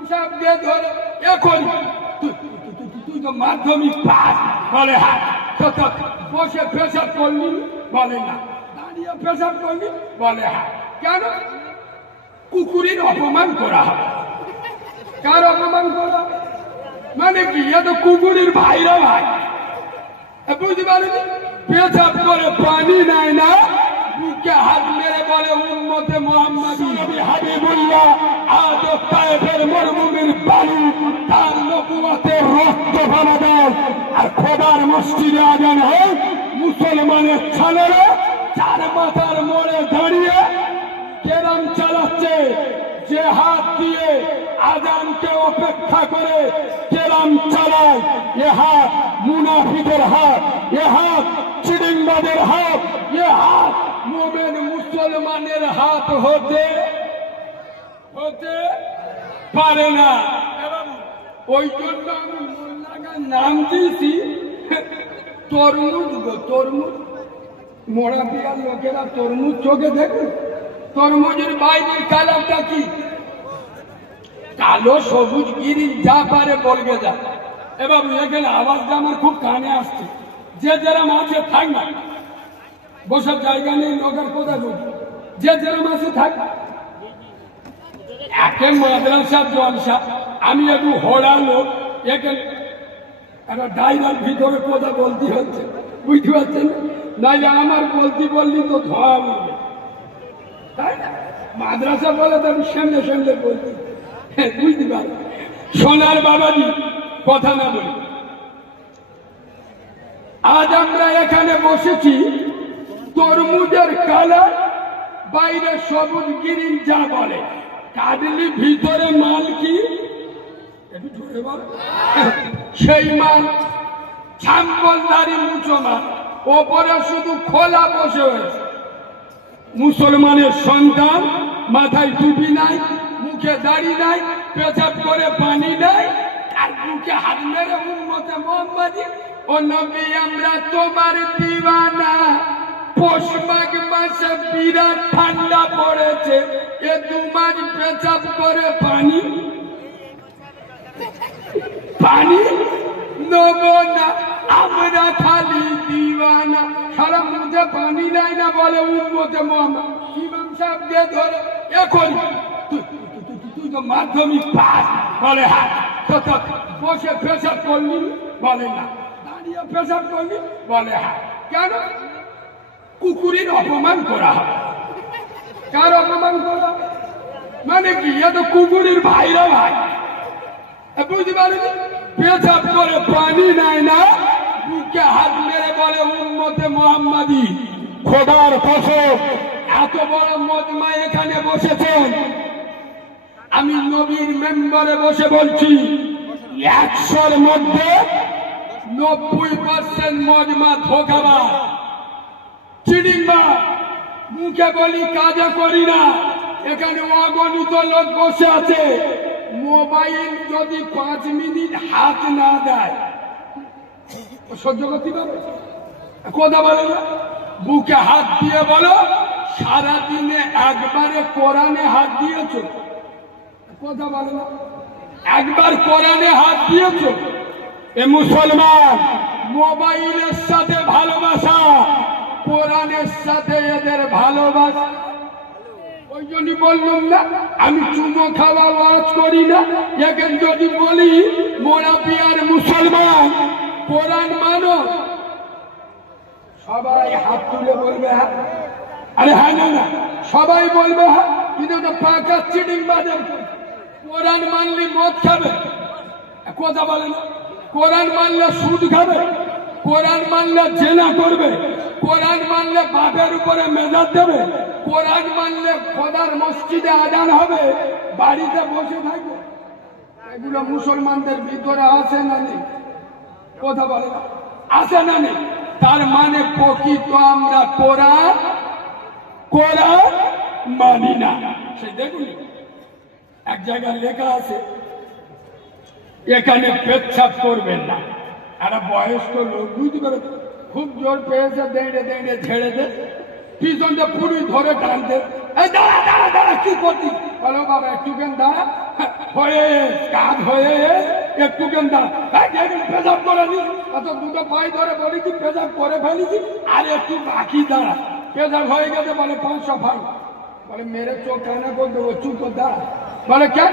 ইমাম সাহেব দিয়ে ধরে এখন তুই তো মাধ্যমিক পাস বলে হ্যাঁ, বসে পেশাব করলি বলে না, দাঁড়িয়ে পেশাব করলি বলে হ্যাঁ। কেন? কুকুরের অপমান করা হবে। কার অপমান করা হবে? মানে কি, এ তো কুকুরের ভাইরা ভাই, বুঝতে পারেনি? পেশাব করে পানি নেয় না, বুকে হাত মেরে বলে উম্মতে মুহাম্মাদি হাবিবুল্লাহ আদব তায়েফের মরুভূমির বালু তার নবুয়তের রক্ত ফেলা দেয়। আর খোদার মসজিদে আজান হয়, মুসলমানের ছেলেরা চার মাথার মোড়ে দাঁড়িয়ে কেরাম চালাচ্ছে, যে হাত দিয়ে আজানকে অপেক্ষা করে কেরাম চালায়, এ হাত মুনাফিকের হাত, এ হাত চিড়িংবাদের হাত, এ হাত মুমিন মুসলমানের হাত হতে পারে না। ওই জন্য আমি মোল্লাগার নাম দিয়েছি তরমুজ। তরমুজ মোড়া পিয়ার লোকেরা তরমুজ চোখে দেখুন, তরমুজের বাইরের কালারটা কি? কালো সবুজ গিরিন যা পারে বলবে যা। এবার এখানে আওয়াজটা আমার খুব কানে আসছে, যে যারা মাঝে থাক না, বসার জায়গা নেই, লোকের কোথায় বলবে, যে যারা মাঝে থাক। একে মাদ্রাসা জলসা, আমি একটু হড়া লোক, একে একটা ডাইনার ভিতরে কথা বলতে হচ্ছে, বুঝতে পারছেন? নাইলে আমার বলতে বললি তো ধোয়া উঠবে, তাই না? মাদ্রাসা বলে তো আমি সামনে সামনে বলতে, বুঝতে পারবে? সোনার বাবাজি কথা না বলি। আজ আমরা এখানে বসেছি, তরমুজের কালার বাইরে সবুজ গ্রিন যা বলে, কাটলি ভিতরে মাল কি একটু জোরে বল, সেই মাল ছাম্বলদারি মুচো মাল, ওপরে শুধু খোলা বসে হয়েছে। মুসলমানের সন্তান, মাথায় টুপি নাই, মুখে দাড়ি নাই, পেশাব করে পানি নাই, আর মুখে হাত মেরে উম্মতে মুহাম্মাদি ও নবী আমরা তোমার দিওয়ানা। পৌষ মাঘ মাসে বিরাট ঠান্ডা পড়েছে, এ 2 মাস পেশাব করে পানি নেব না, আমরা খালি দিওয়ানা। সারা মুখে পানি নাই না বলে উম্মতে মুহাম্মদ। ইমাম সাহেব দিয়ে ধরে এখন তুই তো মাধ্যমিক পাস বলে হ্যাঁ, বসে পেশাব করলি বলে না, দাঁড়িয়ে পেশাব করলি বলে হ্যাঁ। কেন? কুকুরের অপমান করা হবে। কার অপমান করা হবে? মানে কি, এ তো কুকুরের ভাইরা ভাই, বুঝতে পারেনি? পেশাব করে পানি নেয় না, বুকে হাত মেরে বলে উম্মতে মুহাম্মাদি। খোদার কসম, এত বড় মজমা এখানে বসেছেন, আমি নবীর মেম্বারে বসে বলছি, 100-র মধ্যে 90% মজমা ধোঁকাবাজ, চিড়িংবাজ। মুখে বলি, কাজে করি না। এখানে অগণিত লোক বসে আছে, মোবাইল যদি 5 মিনিট হাত না দেয় সহ্য করতে পারবে? কথা বলে না, বুকে হাত দিয়ে বলো সারাদিনে একবারে কোরআনে হাত দিয়েছ? কথা বলে না, একবার কোরআনে হাত দিয়েছ? এ মুসলমান, মোবাইলের সাথে ভালোবাসা, কোরআনের সাথে এদের ভালোবাসা। ওই জন্যই বললাম না, আমি চুমো খাওয়া ওয়াজ করি না। এখন যদি বলি মোরা পিয়ার মুসলমান, কোরআন মানো, সবাই হাত তুলে বলবে হ্যাঁ। আরে হ্যাঁ না না, সবাই বলবে হ্যাঁ, কিন্তু তো পাকা চিটিং বাজার। কোরআন মানলে মদ খাবে, কথা বলে না। কোরআন মানলে সুদ খাবে, কোরআন মানলে জেনা করবে, কোরআন মানলে বাপের উপরে মেজাজ দেবে, কোরআন মানলে খোদার মসজিদে আজান হবে, বাড়িতে বসে থাকবে। এগুলো মুসলমানদের ভিতরে আছে না নেই? কথা বলে না, আছে না নেই? তার মানে প্রকৃত আমরা কোরআন মানি না। সেই দেখুন, এক জায়গায় লেখা আছে এখানে পেচ্ছাপ করবেন না। একটা বয়স্ক লোক বুঝতে পারে, খুব জোর পেয়েছে, দেড়ে দেড়ে ঝেড়ে দে, পিছনটা পুরুষ ধরে টানতে, এই দাঁড়া দাঁড়া দাঁড়া, কি করছিস? বলো বাবা একটুখানি দাঁড়া, হয়ে কাজ হয়ে একটু কেনটা পেশাব করে নি অত দুটো পায়ে ধরে বলি কি পেশাব করে ফেলেছি আর একটু বাকি দাঁড়া পেশাব হয়ে গেছে বলে 500 ফাইন বলে মেরে চোখ কানা করে দেবো চুপ করে দাঁড়া বলে কেন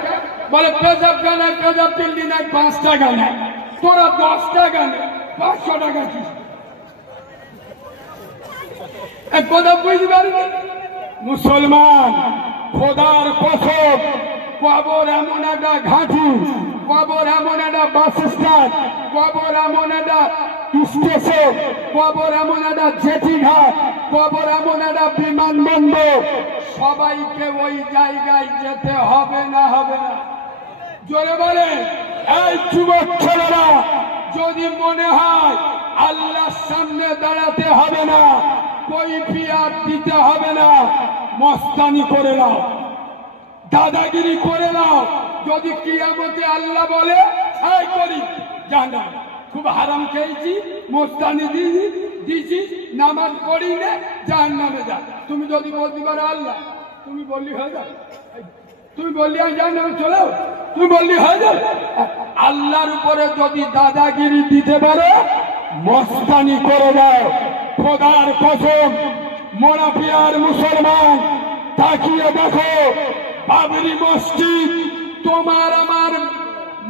বলে পেশাব গানায় পেশাব পিল্লি নাই 5 টাকা নেয় তোরা 10 টাকা নেয় 500 টাকা কি এক কথা বুঝতে পারবি মুসলমান খোদার কসম কবর এমন একটা ঘাঁটি কবর এমন একটা বাস স্ট্যান্ড কবর এমন একটা স্টেশন কবর এমন একটা জেটি ঘাট কবর এমন একটা বিমানবন্দর সবাইকে ওই জায়গায় যেতে হবে না হবে না জোরে বলে এই যুবক ছেলেরা যদি মনে হয় আল্লাহর সামনে দাঁড়াতে হবে না কৈফিয়ত দিতে হবে না মস্তানি করে নাও দাদাগিরি করে নাও যদি কিয়ামতে আল্লাহ বলে এই করি জানা খুব হারাম খেয়েছি মস্তানি দিয়েছি নামাজ পড়ি না জাহান্নামে যা তুমি যদি বলতে পারো আল্লাহ তুমি বললি হয়ে যাবে তুমি বললি আমি জাহান্নামে চলে যাবো তুমি বললি হয়ে যাবে আল্লাহর উপরে যদি দাদাগিরি দিতে পারো মস্তানি করে দাও খোদার কসম মোনাফিয়ার মুসলমান তাকিয়ে দেখো বাবরি মসজিদ তোমার আমার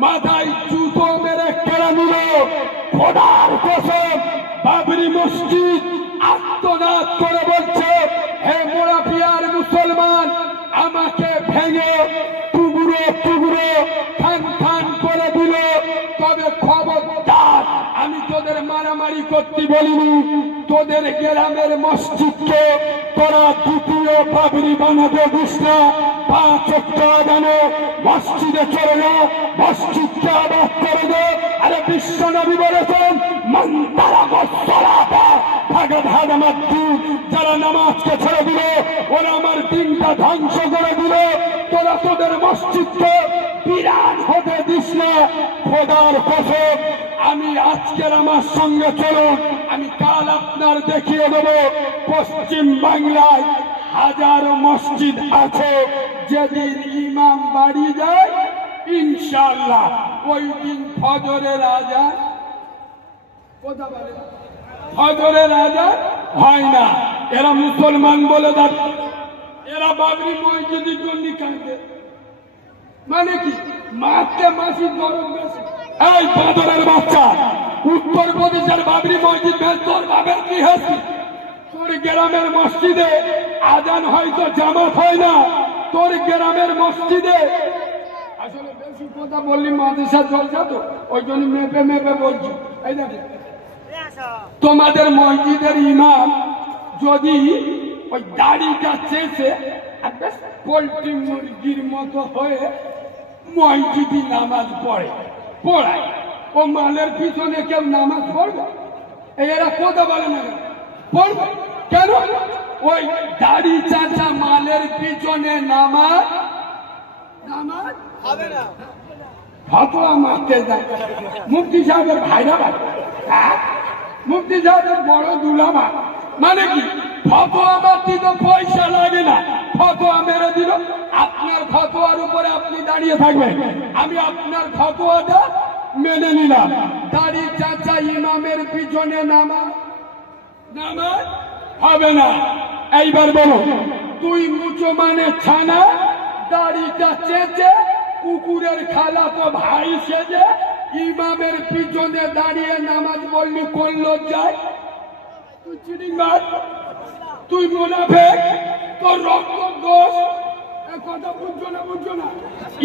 মাথায় জুতো মেরে কেড়ে নিল খোদার কসম বাবরি মসজিদ আত্মনাদ করে বলছে হে মোনাফিয়ার মুসলমান আমাকে ভেঙে টুকরো টুকরো খান খান করে দিল তবে খবরদার আমি তোদের মারামারি করতে বলিনি তোদের গ্রামের মসজিদকে তোরা দ্বিতীয় বাবরি বানাতে দিস না 5 ওয়াক্ত আযানে মসজিদে চলে না মসজিদকে আবাদ করে দে আরে বিশ্ব নবী বলেছেন মান তারাকা সালাতা ফাকাদ হাদামা দ্বীন যারা নামাজকে ছেড়ে দিল ওরা আমার দ্বীনটা ধ্বংস করে দিল তোরা তোদের মসজিদকে বিরাট হতে দিস না খোদার কসম আমি আজকের আমার সঙ্গে চলুন আমি কাল আপনার দেখিয়ে দেব পশ্চিম বাংলায় হাজারো মসজিদ আছে যেদিন ইমাম বাড়ি যায় ইনশাআল্লাহ ওই দিন ফজরের আযান ফজরের আযান হয় না এরা মুসলমান বলে দাবি এরা বাবরি মসজিদের জন্য কাঁদে মানে কি মাকে মাসির গরম বেশি এই বাদরের বাচ্চা উত্তরপ্রদেশের বাবরি মসজিদ তোর বাবের কি হয়েছে তোর গ্রামের মসজিদে আজান হয়তো জামাত হয় না তোর গ্রামের মসজিদে আসলে বেশি কথা বললি মাদ্রাসা চলছে তো ওই জন্য মেপে মেপে বলছি এই দেখে তোমাদের মসজিদের ইমাম যদি ওই দাড়িটা চেয়েছে আর বেশ পোল্ট্রি মুরগির মতো হয়ে মসজিদি নামাজ পড়ায় ও মালের পিছনে কেউ নামাজ পড়বে এরা কথা বলে না পড়বে কেন ওই দাড়ি চাচা মালের পিছনে নামাজ হবে না ফতোয়া মারতে যায় মুফতি সাহেবের ভাইরা ভাই মুফতি সাহেবের বড় দুলামা মানে কি ফতোয়া মারতে তো পয়সা লাগে না ফতোয়া মেরে দিল আপনার ফতোয়ার উপরে আপনি দাঁড়িয়ে থাকবেন আমি আপনার ফতোয়াটা মেনে নিলাম দাড়ি চাচা ইমামের পিছনে নামাজ হবে না এইবার বলো তুই মুচো মানে ছানা দাড়িটা চেঁচে কুকুরের খালা তো ভাই সেজে ইমামের পিছনে দাঁড়িয়ে নামাজ পড়লি কোন লজ্জায় তুই চিটিংবাজ তুই মুনাফিক তোর রক্ত দোষ কথা বুঝছো না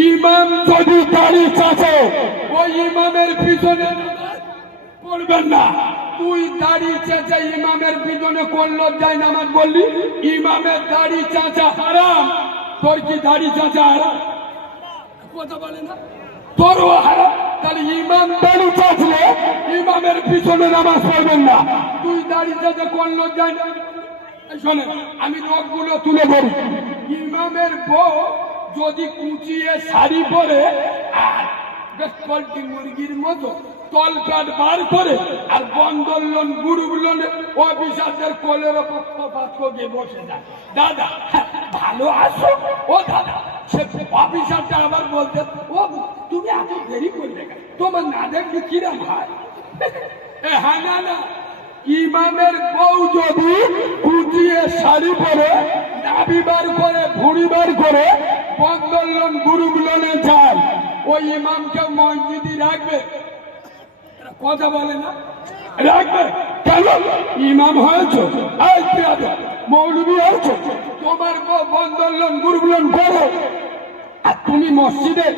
ইমাম যদি দাড়ি চাচে ওই ইমামের পিছনে পড়বেন না তুই দাড়ি চেঁচে ইমামের পিছনে কোন লজ্জায় নামাজ বললি ইমামের দাড়ি চাচা হারাম তোর কি দাড়ি চাচা হারাম কথা বলে না তোরও হারাম তাহলে ইমাম দাড়ি চাচলে ইমামের পিছনে নামাজ পড়বেন না তুই দাড়ি চেঁচে কোন লজ্জায় শোনেন আমি লোকগুলো তুলে ধরি ইমামের বউ যদি কুচিয়ে শাড়ি পরে আর বেশ পোল্ট্রি মুরগির মতো তলকাট বার করে আর বন্ধন লোন গ্রুপ লোনে অফিসারদের কোলের পক্ষপাত গিয়ে বসে যায় দাদা ভালো আসো ও দাদা সে অফিসারটা আবার বলতে ও এত দেরি করলে তোমার না দেখলে কিরাম হয়? হ্যাঁ না না, ইমামের বউ যদি কুচিয়ে শাড়ি পরে নাভি বার করে ভুঁড়ি বার করে বন্দোলন গুরুগুলনে যায়, ওই ইমামকে মসজিদে রাখবে? কথা বলে না, রাখবে কেন? ইমাম হয়েছ, মৌলবী হয়েছ, তোমার বন্দোলন গুরুগুলন করো, আর তুমি মসজিদে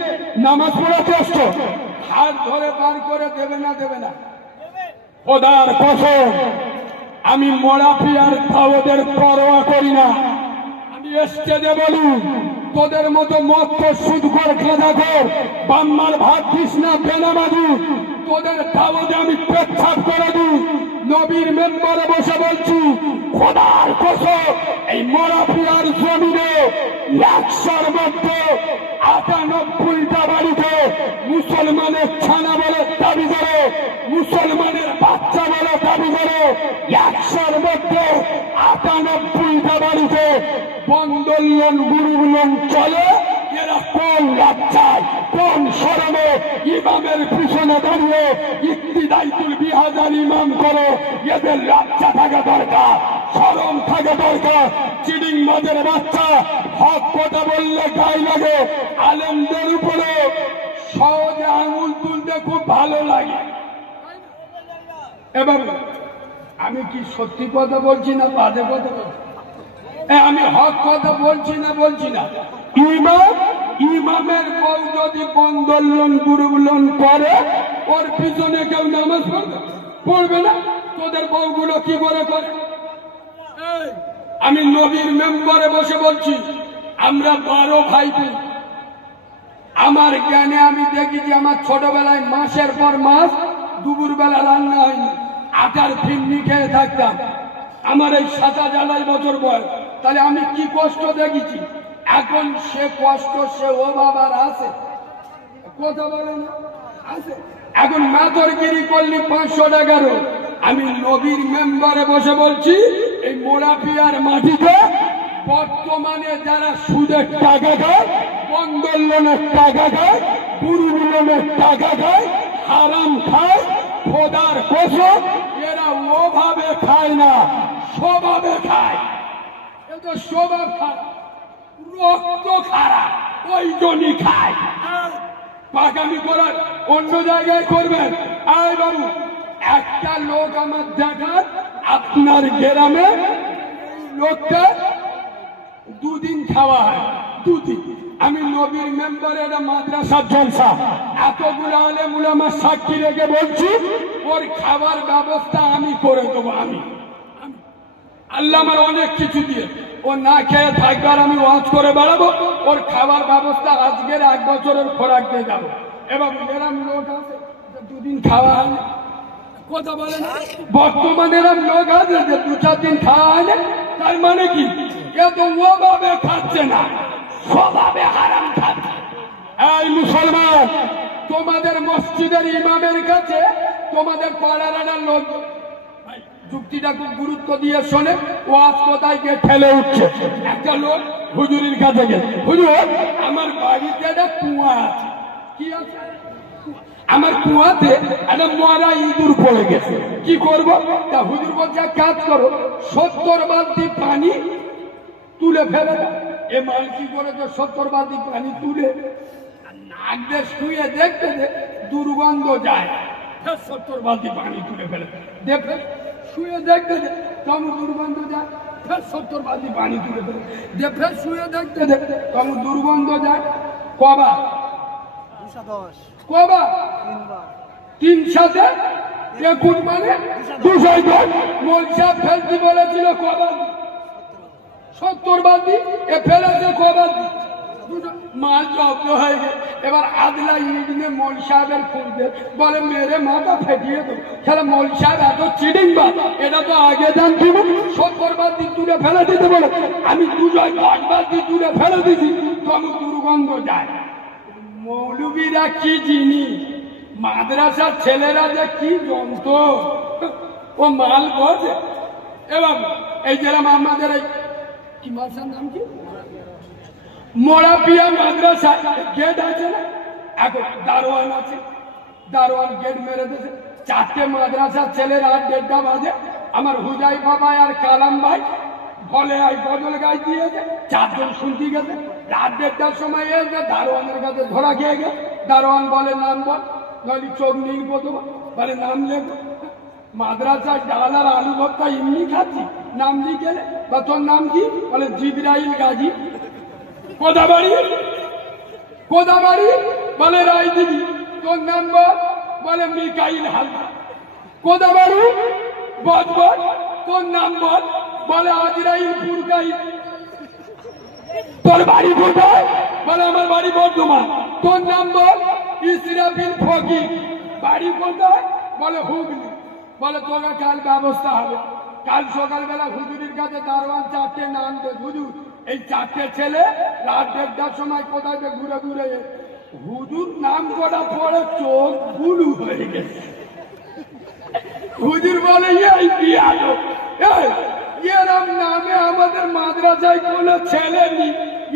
নামাজ পড়াতে আসছো, হাত ধরে বার করে দেবে না? দেবে না? খোদার কসম, আমি মোড়াপিয়ার তাওদের পরোয়া করি না। আমি স্টেজে বলি, তোদের মতো মত সুদখোর গাঁজাখোর বাম্মার ভাত দিস না বেনামাজি, তোদের তাওদে আমি পেচ্ছাপ করে দিই। নবীর মেম্বারে বসে বলছি, খোদার কসম, এই মোড়াপিয়ার জমিনে 100-র মধ্যে 98টা বাড়িতে মুসলমানের ছানা বলে দাবি করে, মুসলমানের বাচ্চা বলে দাবি করে। 100-র মধ্যে 98টা বাড়িতে বন্দোলন গুরুগুলন চলে। এরা কোন লজ্জায়, কোন শরমে ইমামের পিছনে দাঁড়িয়ে ইক্তিদাইতুল বিহাজার ইমাম করে? এদের লজ্জা থাকা দরকার, শরম থাকা দরকার। চিডিং মাদের বাচ্চা হক কথা বললে গায়ে লাগে, আলেমদের উপরে সহজে আঙুল তুলতে খুব ভালো লাগে। এবার আমি কি সত্যি কথা বলছি না বাজে কথা বলছি? আমি হক কথা বলছি না বলছি না? ইমামের বউ যদি বন্দোলন গুরুগুলন করে, ওর পিছনে কেউ নামাজ পড়বে না? তোদের বউগুলো কি করে করে? আমি নবীর মেম্বারে বসে বলছি, আমরা 12 ভাই বোন। আমার জ্ঞানে আমি দেখেছি, আমার ছোটবেলায় মাসের পর মাস দুপুর বেলা রান্না হয়নি, আটার ফিন্নি খেয়ে থাকতাম। আমার এই 27 বছর বয়স, তাহলে আমি কি কষ্ট দেখেছি। এখন সে কষ্ট সে ও বাবার আছে, কথা বলে না, আছে। এখন মাতরগিরি করলি 500 টাকার। আমি নবীর মেম্বারে বসে বলছি, এই মোড়াপিয়ার মাটিতে বর্তমানে যারা সুদের টাকা খায়, বন্দোলনের টাকা খায়, গুরুগুলনের টাকা খায়, হারাম খায়, খোদার কসম এরা ওভাবে খায় না, স্বভাবে খায়। এ তো স্বভাব খারাপ, রক্ত খারাপ, ওই জন্যই খায়। পাকামি করার অন্য জায়গায় করবেন। আয় বাবু, একটা লোক আমার দেখার, আপনার গ্রামে লোকটা 2 দিন খাওয়া হয়, 2 দিন। আমি নবীর মেম্বারে একটা মাদ্রাসার জলসা, এতগুলো আলেম উলামা সাক্ষী রেখে বলছি, ওর খাবার ব্যবস্থা আমি করে দেবো। আমি আল্লাহ আমার অনেক কিছু দিয়ে, ও না খেয়ে থাকবে আর আমি ওয়াজ করে বেড়াবো। ওর খাবার ব্যবস্থা আজকের 1 বছরের খোরাক দিয়ে যাবো। এবার এরম লোক আছে 2 দিন খাওয়া হয় না, কথা বলে না। বর্তমানে এরম লোক আছে যে 2-4 দিন খাওয়া হয় না। তার মানে কি? এ তো ওভাবে খাচ্ছে না, স্বভাবে হারাম খাচ্ছে। এই মুসলমান, তোমাদের মসজিদের ইমামের কাছে তোমাদের পাড়ার লোক যুক্তিটা খুব গুরুত্ব দিয়ে শোনে। ওয়াজ কোথায় গিয়ে ঠেলে উঠছে। একটা লোক হুজুরের কাছে গেছে, হুজুর আমার বাড়িতে একটা কুয়া আছে। কি আছে? আমার কুয়াতে একটা মরা ইঁদুর পড়ে গেছে, কি করব? তা হুজুর বলছে, কাজ করো, 70 বালতি পানি তুলে ফেলে দাও। এ মাল কি করেছে? 70 বালতি পানি তুলে নাক দিয়ে শুয়ে দেখতে দুর্গন্ধ যায়, 70 বালতি পানি তুলে ফেলে দেখে শুয়ে দেখতে তখন দুর্গন্ধ যায়, ফের 70 বালতি পানি তুলে ফেলে ফের শুয়ে দেখতে তখন দুর্গন্ধ যায়। কবার? 210। কবার? 3 সাথে 21 মানে 210। মোল সাহেব ফেলতে বলেছিল কবার? 70 বালতি। এ ফেলেছে কবার? মাল জব্দ হয়ে গেছে। এবার আদলা ইবনে মোল সাহেবের খুঁজবে, বলে মেরে মাথা ফেটিয়ে দেবো। তাহলে মোল সাহেব এত চিডিং বা, এটা তো আগে জানতি। 70 বালতি তুলে ফেলে দিতে বলে, আমি 210 বালতি তুলে ফেলে দিছি, তখন দুর্গন্ধ যায়। মৌলবীরা কি জিনিস, মাদ্রাসার ছেলেরা যে কি যন্ত্র, ও মাল বোঝে। এবার এই যেরকম আমাদের এই কি মাদ্রাসার নাম কি, মোড়াপিয়া মাদ্রাসা গেট আছে না, এখন দারোয়ান আছে, দারোয়ান গেট মেরে দিয়েছে। 4টে মাদ্রাসার ছেলে রাত 1:30 বাজে আমার হুজাই বাবা আর কালাম ভাই বলে আই বদল গাই দিয়েছে। 4 জন শুনতে গেছে। রাত 1:30টার সময় এসে দারোয়ানের কাছে ধরা খেয়ে গেছে। দারোয়ান বলে নাম বল, নইলে চোখ নীল করবো। বলে নাম লেখো। মাদ্রাসার ডাল আর আলু ভর্তা এমনি খাচ্ছি, নাম লিখে বা তোর নাম কি? বলে জিবরাইল গাজী। কোদাবাড়ি, কোদাবাড়ি। বলে রায়দিঘি। তোর নাম বল? বলে মিকাইল হালদার। কোদাবাড়ি, বদবদ। তোর নাম বল? বলে আজরাইল পুরকাই। তোর বাড়ি কোথায়? বলে আমার বাড়ি বর্ধমান। তোর নাম বল? ইসরাফিল ফকির। বাড়ি কোথায়? বলে হুগলি। বলে তোরা কাল ব্যবস্থা হবে। কাল সকালবেলা হুজুরির কাছে দারোয়ান 4টে নাম দে। হুজুর এই 4টে ছেলে রাত 1:30টার সময় কোথায় ঘুরে ঘুরে হুজুর নাম কটা পড়ে চোখ বুলু হয়ে গেছে। হুজুর বলে এই বিয়ালো, এরম নামে আমাদের মাদ্রাসায় কোন ছেলে নেই।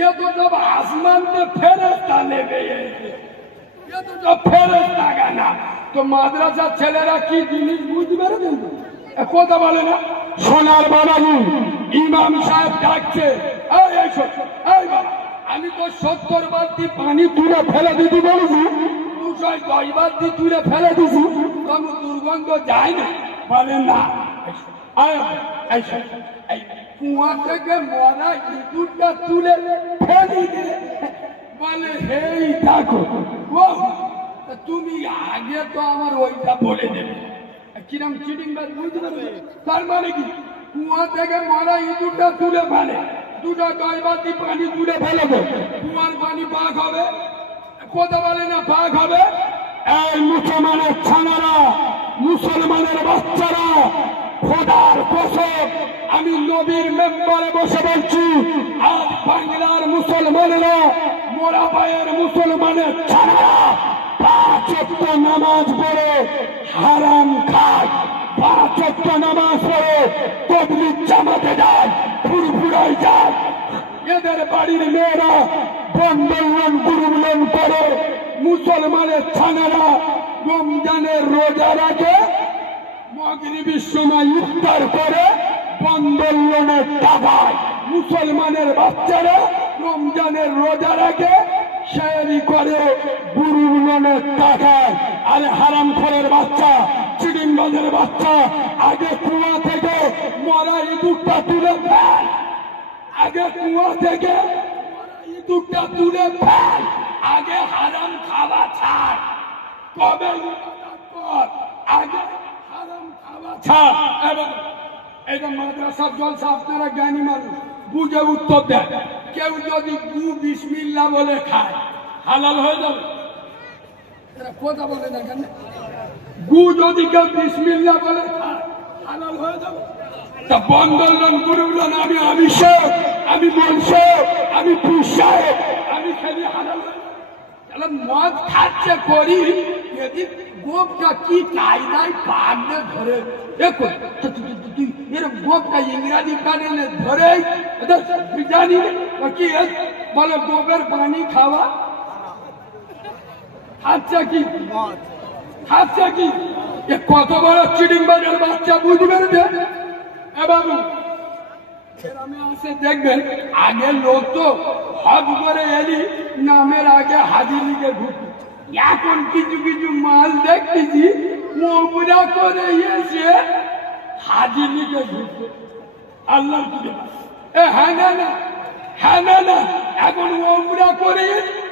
এ তো সব আসমানতে ফেরেশতা নেবে, এ তো সব ফেরেশতা গানা। তো মাদ্রাসার ছেলেরা কি জিনিস বুঝবে রে? কথা বলে না। সোনার বাবাজি ইমাম সাহেব ডাকছে, এই বাবা আমি তো 70 বালতি পানি তুলে ফেলে দিতে বলেছি, 210 বালতি তুলে ফেলে দিছি, কোন দুর্গন্ধ যায় না? বলে না। এই কুয়া থেকে মরা ইঁদুরটা তুলে ফেলি দে। বলে হেই দেখো, তুমি আগে তো আমার ওইটা বলে দেবে। কিরম চিটিং বাজ বুঝতে পারবে? তার মানে কি কুয়া থেকে মরা ইঁদুরটা তুলে ফেলে, 210 বালতি পানি তুলে ফেলে দে, কুয়ার পানি পাক হবে? কথা বলে না পাক হবে? এই মুসলমানের ছানারা, মুসলমানের বাচ্চারা, খোদার কসম আমি নবীর মেম্বারে বসে বলছি, আজ বাংলার মুসলমানেরা, মোরা পায়ের মুসলমানের ছানারা 5 ওয়াক্ত নামাজ পড়ে হারাম খায়, 5 ওয়াক্ত নামাজ পড়ে তবলিগ জামাতে যায়, ফুরফুরায় যায়। এদের বাড়ির মেয়েরা বন্ধন গুরুলন করে, মুসলমানের ছানারা রমজানের রোজা রাখে, মাগরিবের সময় ইফতার করে বন্ধনের টাকায়। মুসলমানের বাচ্চারা রমজানের রোজা রাখে, শেয়ারি করে গুরুলনের টাকায়। আরে হারাম খোরের বাচ্চা, চিড়িংবাজের বাচ্চা, আগে কুয়া থেকে মরা ইঁদুরটা তুলে ফেল, আগে কুয়া থেকে ইঁদুরটা তুলে ফেল, আগে হারাম খাওয়া ছাড়। কবে আগে হারাম খাওয়া ছাড়। এবং এটা মাদ্রাসার জলসা, আপনারা জ্ঞানী মানুষ বুঝে উত্তর দেন। কেউ যদি গু বিসমিল্লাহ বলে খায় হালাল হয়ে যাবে? কথা বলে না কেন? গু যদি কেউ বিসমিল্লাহ বলে খায় হালাল হয়ে যাবে? তা বন্ধন গুরুলন আমি শেখ, আমি বলছে, আমি পুষায়, আমি খালি হালাল হয়ে যাবে? তাহলে মদ খাচ্ছে করি, যদি গোপটা কি কায়দায় পাগলে ধরে তুই এরকম গোপটা ইংরাজি কানে ধরে জানি কি বলে গোবের পানি খাওয়া খাচ্ছে কি, খাচ্ছে কি? কত বড় চিটিং বাজার বাচ্চা বুঝবে না? এ বাবু গ্রামে আসে দেখবেন, আগে লোক তো হজ করে এলি নামের আগে হাজি লিগে ঢুকতো। এখন কিছু কিছু মাল দেখতেছি মোমরা করে এসে হাজি লিগে ঢুকতো। আল্লাহ হ্যাঁ না না, হ্যাঁ না না, এখন ওমরা করে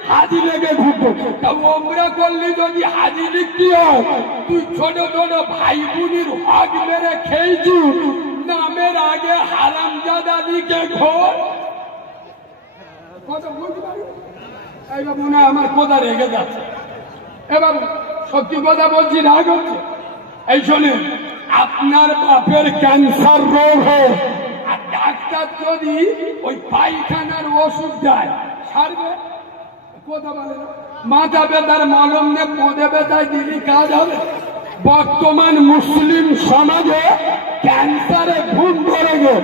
হাজি লেগে ঢুকতো। তা ওমরা করলে যদি হাজি লিখতে হয়, তুই ছোট ছোট ভাই বোনের হক মেরে খেয়েছি, নামের আগে হারামজাদা লিখে ঘোর। কথা বুঝতে পারি? এই বাবু না আমার কথা রেগে যাচ্ছে। এবার সত্যি কথা বলছি, রাগ হচ্ছে। এই শোনেন, আপনার বাপের ক্যান্সার রোগ হয়, আর ডাক্তার যদি ওই পায়খানার ওষুধ দেয় ছাড়বে? কথা বলে না। মাথা ব্যথার মলম নে পদে ব্যথায় দিলি কাজ হবে? বর্তমান মুসলিম সমাজে ক্যান্সারে ঘুম ধরে গে,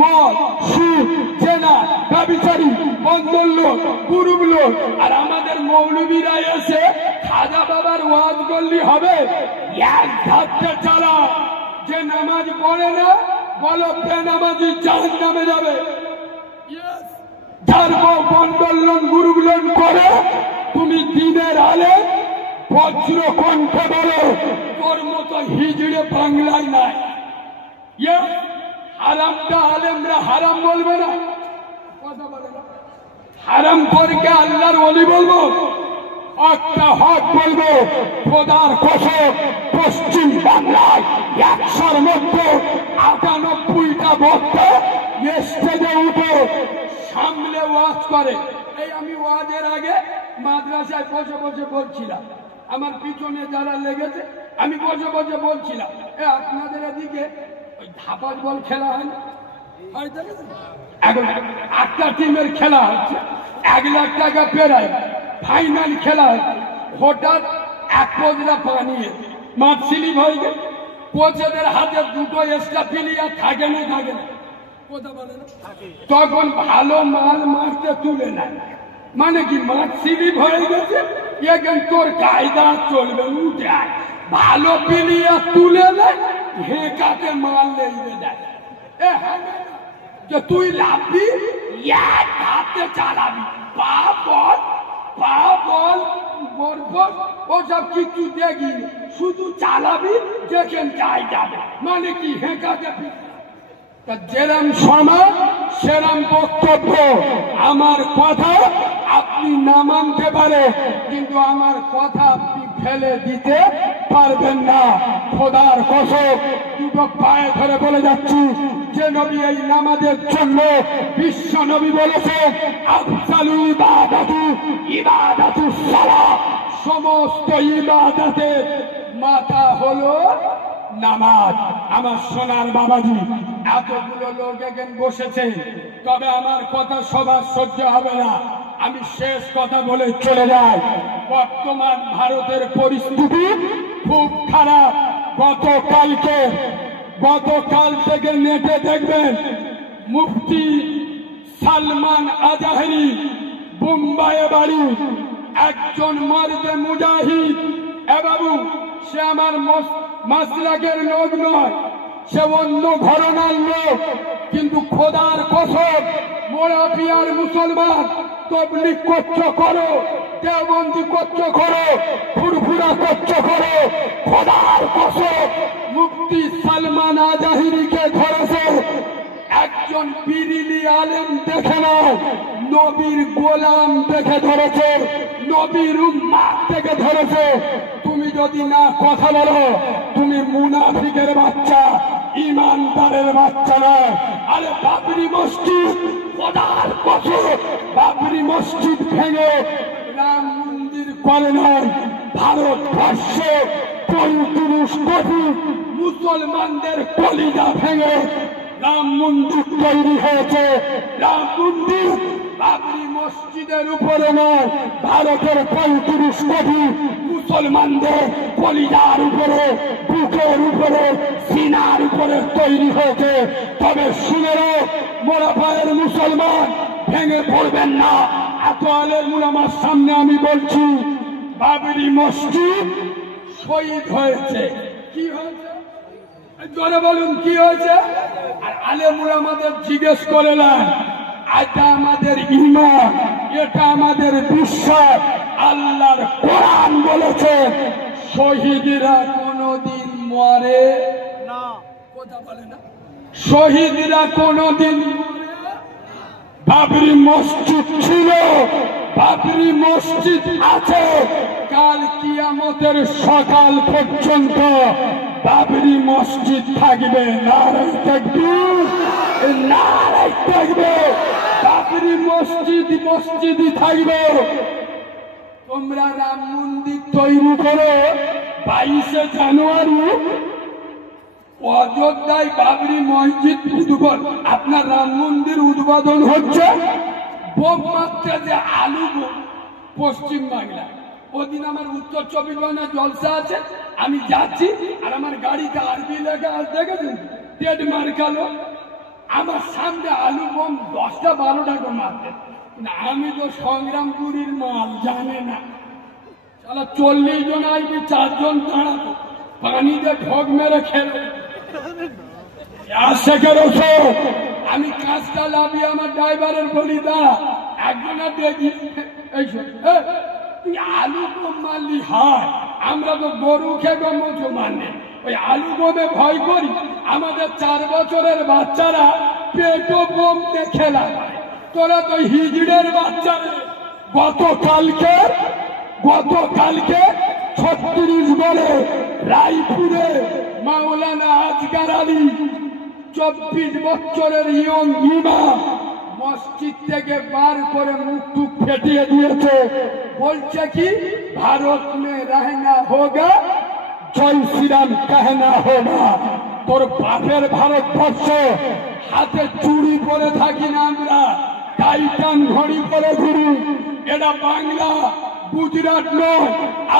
মদ, সুদ, জেনা, ব্যভিচারী, বন্ধন লোক, গুরুব লোক, আর আমাদের মৌলবীরা এসে খাজা বাবার ওয়াজ করলি হবে? এক ধাপে চালা। যে নামাজ পড়ে না বলো বেনামাজি জাহান্নামে যাবে। যার বন্ডলন গুরুগুলন করে তুমি দিনের আলে বজ্র কণ্ঠে বলো তোর মতো হিজড়ে বাংলায় নাই। হারামটা আলেমরা হারাম বলবে না, কথা বলে না। হারাম করকে আল্লাহর ওলি বলবো, একটা হক বলবো। খোদার কসম পশ্চিম বাংলায় 100-র মধ্যে 98টা বক্তা স্টেজে উঠে সামনে ওয়াজ করে। এই আমি ওয়াজের আগে মাদ্রাসায় বসে বসে বলছিলাম, আমার পিছনে যারা লেগেছে আমি বসে বসে বলছিলাম, আপনাদের এদিকে ওই ধাপাস বল খেলা হয় না? এখন 8টা টিমের খেলা হচ্ছে, 1 লাখ টাকা পেরায় ফাইনাল খেলা হচ্ছে। হঠাৎ 1 পজরা পানি মাঠ স্লিপ হয়ে গেল। কোচেদের হাতে 2টো এক্সট্রা প্লেয়ার থাকে না, থাকে না, কথা বলে না। তখন ভালো মাল মারতে তুলে নেয়, মানে কি মাঠ স্লিপ হয়ে গেছে, এখন তোর কায়দা চলবে, উঠে আয়। ভালো প্লেয়ার তুলে নেয়, হেঁকাতে মাল লেগে দেয়। তুই লাভবি, এক হাতে চালাবি, পা বল পা বল বরফর ওসব কিছু দেখিনি, শুধু চালাবি, দেখেন যাই যাবে, মানে কি হেঁকাতে। যেরম সমাজ সেরম বক্তব্য। আমার কথা আপনি না মানতে পারে, কিন্তু আমার কথা আপনি ফেলে দিতে পারবেন না। খোদার কসম 2টো পায়ে ধরে বলে যাচ্ছি, যে নবী এই নামাজের জন্য বিশ্ব নবী বলেছে আফজালু ইবাদাতু ইবাদাতুস সালাত, সমস্ত ইবাদতের মাথা হলো নামাজ। আমার সোনার বাবাজি, এতগুলো লোক এখানে বসেছে, তবে আমার কথা সবার সহ্য হবে না, আমি শেষ কথা বলে চলে যাই। বর্তমান ভারতের পরিস্থিতি খুব খারাপ। গতকাল থেকে নেটে দেখবেন মুফতি সালমান আজাহরি বোম্বাইয়ে বাড়ি, একজন মার্দে মুজাহিদ। এ বাবু, সে আমার মাসলাকের লোক নয়, সে অন্য ঘরানার লোক, কিন্তু খোদার কসম মোরাবিয়ার মুসলমান। তবলিগ করছো করো, দেওবন্দি করছো করো, ফুরফুরা করছো করো, খোদার কসম মুফতি সালমান আজাহরিকে ধরেছে একজন বিরিলি আলেম দেখে নয়, নবীর গোলাম দেখে ধরেছে, নবীর উম্মাত থেকে ধরেছে। তুমি যদি না কথা বলো, তুমি মুনাফিকের বাচ্চা, ইমানদারের বাচ্চা নয়। আরে বাবরি মসজিদ, খোদার কসম বাবরি মসজিদ ভেঙে রাম মন্দির করে নয়, ভারতবর্ষে 35 কোটি মুসলমানদের কলিজা ভেঙে রাম মন্দির তৈরি হয়েছে। রাম মন্দির বাবরি মসজিদের উপরে নয়, ভারতের 35 কোটি মুসলমানদের কলিজার উপরে, বুকের উপরে, সিনার উপরে তৈরি হয়েছে। তবে শুনেরও মোরাপায়ের মুসলমান, ভেঙে পড়বেন না। এত আলেম উলামার সামনে আমি বলছি, বাবরি মসজিদ শহীদ হয়েছে। কি হয়েছে জোরে বলুন, কি হয়েছে? আর আলেম উলামাদের জিজ্ঞেস করে না, এটা আমাদের ঈমান, এটা আমাদের বিশ্বাস। আল্লাহর কোরআন বলেছে শহীদরা কোনদিন মরে না, কথা বলে না, শহীদরা কোনদিন। বাবরি মসজিদ ছিল, বাবরি মসজিদ আছে, কাল কিয়ামতের সকাল পর্যন্ত বাবরি মসজিদ থাকবে। নারায়ে তাকবীর, নারায়ে তাকবীর। বাবরি মসজিদই থাকবে। তোমরা রাম মন্দির তৈরি করো, 22শে জানুয়ারি অযোধ্যায় বাবরি মসজিদ উদ্বোধন, আপনার রাম মন্দির উদ্বোধন হচ্ছে। বোম মারছে যে আলু পশ্চিম বাংলা। ওদিন আমার উত্তর 24 পরগনা জলসা আছে, আমি যাচ্ছি, আর আমার গাড়িতে আরবি লেখা দেখেছেন, টেড মার্কালো। আমার সামনে আলু বোম 10টা-12টা করে মারতে। আমি তো সংগ্রামপুরীর মাল, জানে না। তাহলে 40 জন আইবি, 4 জন দাঁড়াতো, পানিতে ঢোক মেরে খেলো। আমি কাজটা লাভিয়ে আমার ড্রাইভারের বলি, দাঁড়া একজনা দেখি তুই আলু গম মারলি হয়, আমরা তো গরু খেয়ে মজো মানে ওই আলু গমে ভয় করি। আমাদের 4 বছরের বাচ্চারা পেটো বোমতে খেলা হয়, তোরা তো হিজড়ের বাচ্চারা। গতকালকে 36 বলে রায়পুরে মাওলানা আজগার আলী 24 বছরের ইয়ং ইমাম মসজিদ থেকে বার করে মুখ টুক ফেটিয়ে দিয়েছে। বলছে কি ভারত মে রহনা হোগা, জয় শ্রীরাম कहना হোগা। তোর বাপের ভারতবর্ষ, হাতে চুড়ি পরে থাকি না আমরা, টাইটান ঘড়ি পরে ঘুরি। এটা বাংলা, গুজরাট নয়,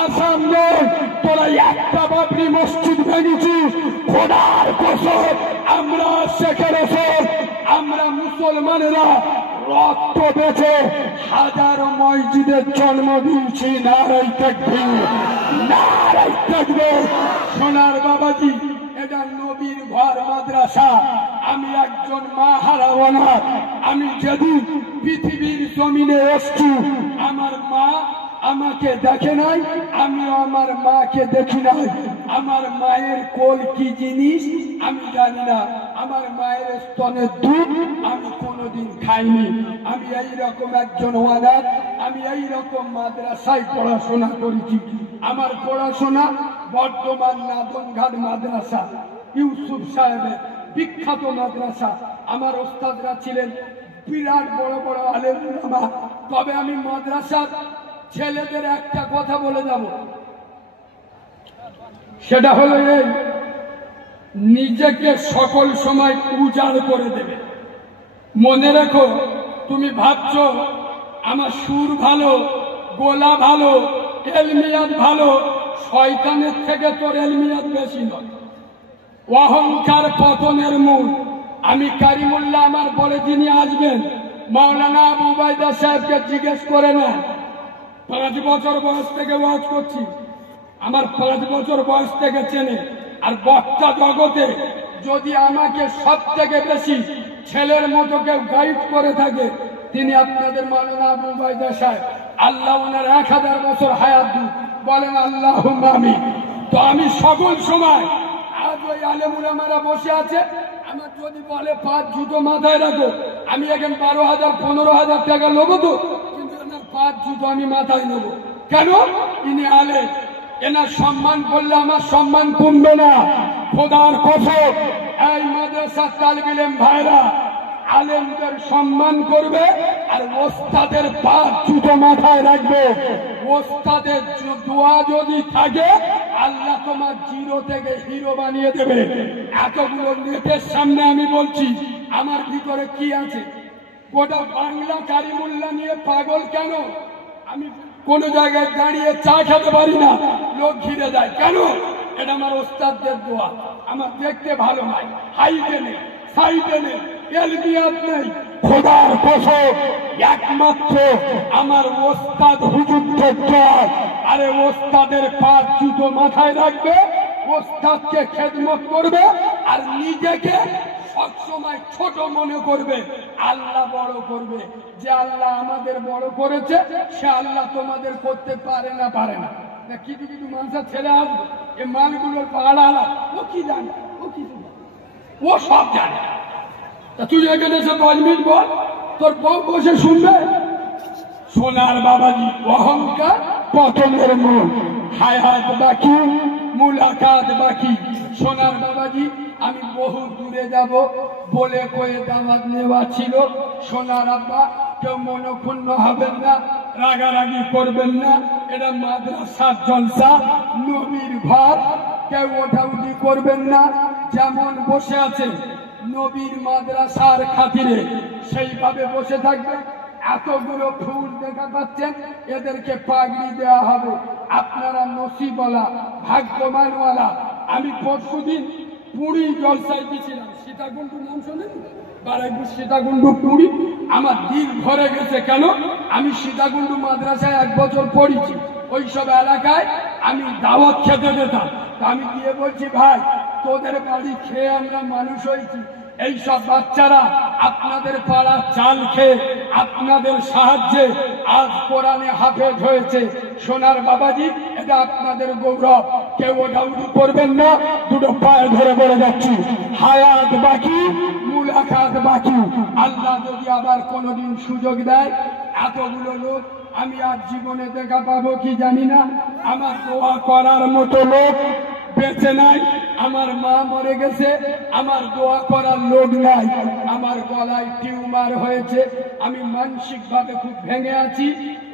আসাম নয়। তোরা একটা বাবরি মসজিদ ভেঙেছিস, খোদার কসম আমরা শেখের ওসর, আমরা মুসলমানেরা রক্ত বেঁচে হাজারো মসজিদের জন্ম দিয়েছি। নারাই তাকবীর, নারাই তাকবীর। সোনার বাবাজি, এটা নবীর ঘর মাদ্রাসা। আমি একজন মা হারাবো না। আমি যেদিন পৃথিবীর জমিনে এসছি, আমার মা আমাকে দেখে নাই, আমিও আমার মাকে দেখি নাই। আমার মায়ের কোল কি জিনিস আমি জানি না, আমার মায়ের স্তনের দুধ আমি কোনোদিন খাইনি। আমি এইরকম একজন ওয়াদার, আমি এইরকম মাদ্রাসায় পড়াশোনা করেছি। আমার পড়াশোনা বর্ধমান নাদনঘাট মাদ্রাসা, ইউসুফ সাহেবের বিখ্যাত মাদ্রাসা। আমার ওস্তাদরা ছিলেন বিরাট বড় বড় আলেম ওলামা। তবে আমি মাদ্রাসার ছেলেদের একটা কথা বলে যাব, সেটা হলো এই, নিজেকে সকল সময় উজাড় করে দেবে। মনে রেখো, তুমি ভাবছো আমার সুর ভালো, গোলা ভালো, এলমিয়াত ভালো, শয়তানের থেকে তোর এলমিয়াত বেশি নয়। অহংকার পতনের মূল। আমি কারিমুল্লাহ আমার পরে যিনি আসবেন, মাওলানা আবু উবাইদা সাহেবকে জিজ্ঞেস করে না। 5 বছর বয়স থেকে ওয়াজ করছি, আমার 5 বছর বয়স থেকে চেনে। আর বক্তা জগতে যদি আমাকে সব থেকে বেশি ছেলের মতো কেউ গাইড করে থাকে, তিনি আপনাদের মাওলানা আবু উবাইদা সাহেব। আল্লাহ ওনার 1000 বছর হায়াত দিন, বলেন আল্লাহুম্মা আমিন। তো আমি সকল সময়, আজ ওই আলেম উলামারা বসে আছে, আমার যদি বলে 5 জুতো মাথায় রাখো, আমি এখন 12,000 15,000 টাকা নেবো তো, কিন্তু এনার 5 জুতো আমি মাথায় নেবো। কেন? ইনি আলেম, এনার সম্মান করলে আমার সম্মান কমবে না। খোদার কসম, এই মাদ্রাসার তালিবে ইলম ভাইরা আলেমদের সম্মান করবে, আর ওস্তাদের 5 জুতো মাথায় রাখবে। ওস্তাদের দোয়া যদি থাকে, আল্লাহ তোমার জিরো থেকে হিরো বানিয়ে দেবে। এতগুলো নেটের সামনে আমি বলছি, আমার ভিতরে কি আছে? গোটা বাংলা কারিমুল্লাহ নিয়ে পাগল কেন? আমি কোন জায়গায় দাঁড়িয়ে চা খেতে পারি না, লোক ঘিরে যায় কেন? এটা আমার ওস্তাদদের দোয়া। আমার দেখতে ভালো নাই, হাইটে নেই, সাইডে নেই, এলবিয়াত নেই। খোদার কসম, একমাত্র আমার ওস্তাদ হুজুরদের দোয়া। আরে ওস্তাদের 5 জুতো মাথায় রাখবে, ওস্তাদকে খেদমত করবে, আর নিজেকে সবসময় ছোট মনে করবে। আল্লাহ বড় করবে। যে আল্লাহ আমাদের বড় করেছে, সে আল্লাহ তোমাদের করতে পারে না, পারে না। কিছু কিছু মানুষের ছেলে আসবে, এই মালগুলোর পাহাড় আলা, ও কি জানে, ও কি জানে, ও সব জানে। তুই এখানে এসে 5 মিনিট বল, তোর বউ বসে শুনবে। সোনার বাবাজি, অহংকার পতনের মূল। হায়াত বাকি, মুলাকাত বাকি। সোনার বাবাজি, আমি বহু দূরে যাব বলে কয়ে দাওয়াত নেওয়া ছিল। সোনার আব্বা, কেউ মনক্ষুণ্ণ হবেন না, রাগারাগি করবেন না। এটা মাদ্রাসার জলসা, নবীর ঘর, কেউ ওঠাউঠি করবেন না। যেমন বসে আছে নবীর মাদ্রাসার খাতিরে, সেইভাবে বসে থাকবে। এতগুলো ফুল দেখা পাচ্ছেন, এদেরকে পাগড়ি দেওয়া হবে। আপনারা নসিবওয়ালা, ভাগ্যবানওয়ালা। আমি পরশুদিন পুরী জলসায় গেছিলাম, সীতাকুণ্ড নাম শোনেন? বারাইপুর সীতাকুণ্ড পুরী। আমার দিল ভরে গেছে। কেন? আমি সীতাকুণ্ড মাদ্রাসায় 1 বছর পড়েছি। ওইসব এলাকায় আমি দাওয়াত খেতে যেতাম। আমি গিয়ে বলছি, ভাই তোদের বাড়ি খেয়ে আমরা মানুষ হয়েছি, এইসব বাচ্চারা আপনাদের পাড়ার চাল খেয়ে আপনাদের সাহায্যে আজ কোরআনে হাফেজ হয়েছে। সোনার বাবাজি, এটা আপনাদের গৌরব, কেউ ডাউট করবেন না। দুটো পায়ে ধরে বলে যাচ্ছি, হায়াত বাকি, মুলাকাত বাকি। আল্লাহ যদি আবার কোনোদিন সুযোগ দেয়, এতগুলো লোক আমি আর জীবনে দেখা পাবো কি জানি না। আমার দোয়া করার মতো লোক বেঁচে নাই। আমার মা মরে গেছে, আমার দোয়া করার লোক নাই। আমার গলায় টিউমার হয়েছে, আমি মানসিক ভাবে খুব ভেঙে আছি।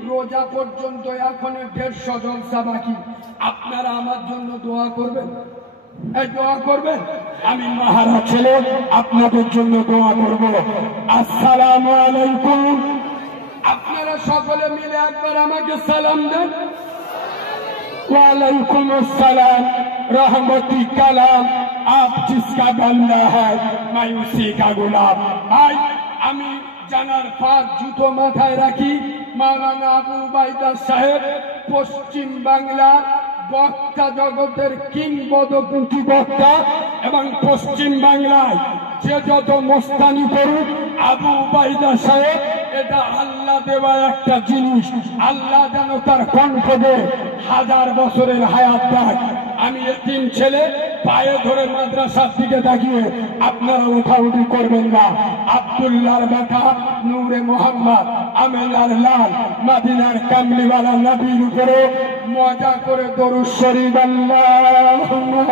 রোজা পর্যন্ত এখনো 150 জলসা বাকি। আপনারা আমার জন্য দোয়া করবেন, এই দোয়া করবেন। আমি মাহারা ছেলে, আপনাদের জন্য দোয়া করব। আসসালামু আলাইকুম। আপনারা সকলে মিলে একবার আমাকে সালাম দেন। वालेकुम अस्सलाम, रहमती कलाम, आप जिसका बंदा है मैं उसी का गुलाम। भाई আমি জানার পাক জুতো মাথায় রাখি। মাওলানা আবু উবাইদা সাহেব পশ্চিম বাংলার বক্তা জগতের কিংবদন্তি বক্তা, এবং পশ্চিম বাংলায় যে যত মোস্তানি করুক, আবু উবাইদা সাহেব এটা আল্লাহ দেওয়া একটা জিনিস। আল্লাহ যেন তার কণ্ঠে 1000 বছরের হায়াত দেয়। আমি এতিম ছেলে, পায়ে ধরে মাদ্রাসার দিকে তাকিয়ে আপনারা উঠাউঠি করবেন না। আব্দুল্লাহর বেটা নূরে মোহাম্মদ, আমিনার লাল, মদিনার কামলিওয়ালা নবীর উপরে মজা করে দরুদ শরীফ আল্লাহুম্মা